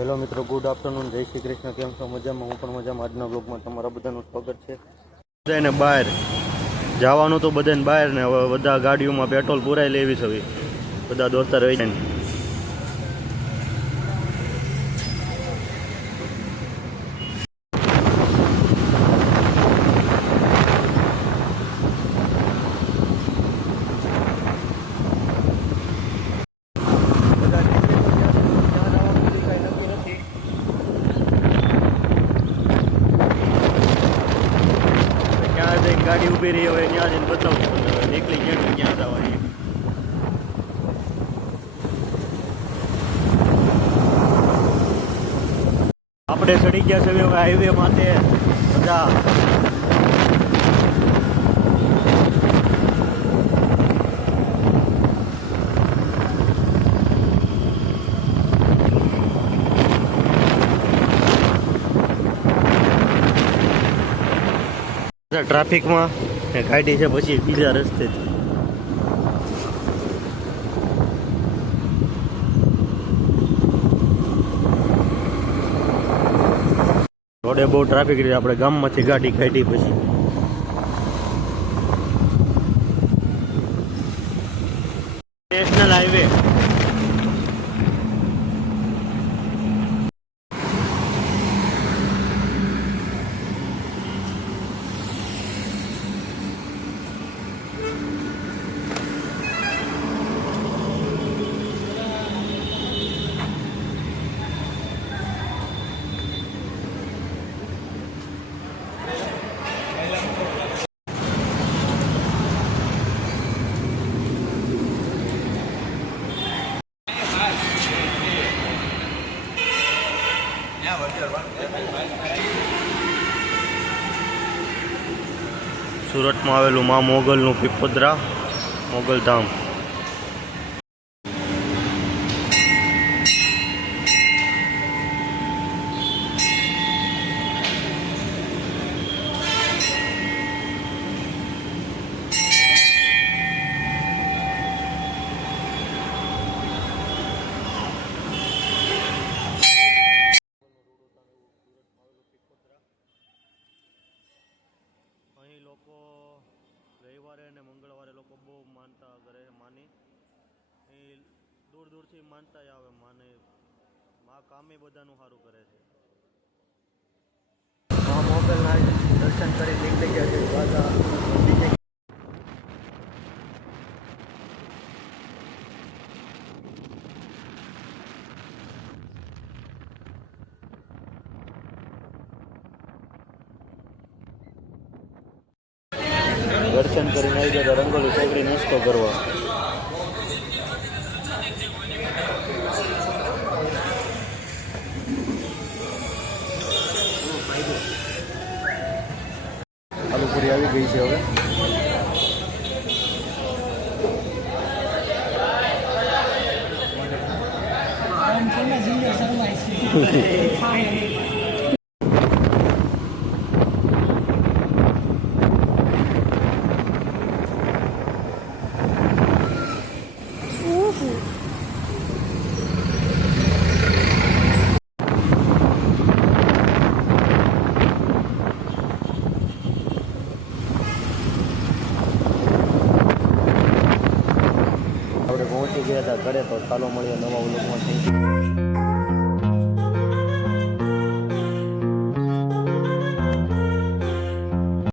Hello મિત્રો, good afternoon, જય શ્રી કૃષ્ણ. કેમ છો? મજામાં? હું પણ મજામાં. આજના બ્લોગમાં તમારા બધાનું સ્વાગત છે. બધાને બહાર જવાનું તો બધાને બહાર ને હવે બધા ગાડીઓમાં પેટ્રોલ પુરાઈ લેવી છે. બધા દોસ્તાર રહી જાય. ગાડી ઊભી રહી, હવે ત્યાં જઈને બતાવું નીકળી ક્યાં જવાની. આપણે ચડી ગયા છે હવે હાઈવે માટે. બધા ટ્રાફિકમાં ગાડી છે, પછી બીજા રસ્તેથી રોડે બહુ ટ્રાફિક રહી. આપણે ગામમાંથી ગાડી કાઢી પછી નેશનલ હાઈવે. સુરતમાં આવેલું મા મોગલનું પીપોદરા મોગલધામ. અહીં લોકો રવિવારે અને મંગળવારે લોકો બહુ માનતા કરે માની. અહીં દૂર દૂરથી માનતા આવે માને. મા કામે બધાનું સારું કરે છે. મા મોગલના દર્શન કરી નીકળી ગયા છે. દર્શન કરીને આવી ગયા રંગોલી ચોકડી નાસ્તો કરવા. આલુપુરી આવી ગઈ છે હવે. પહોંચી ગયા હતા ઘરે. તો ચાલો મળીએ નવા વ્લોગમાં. Thank you.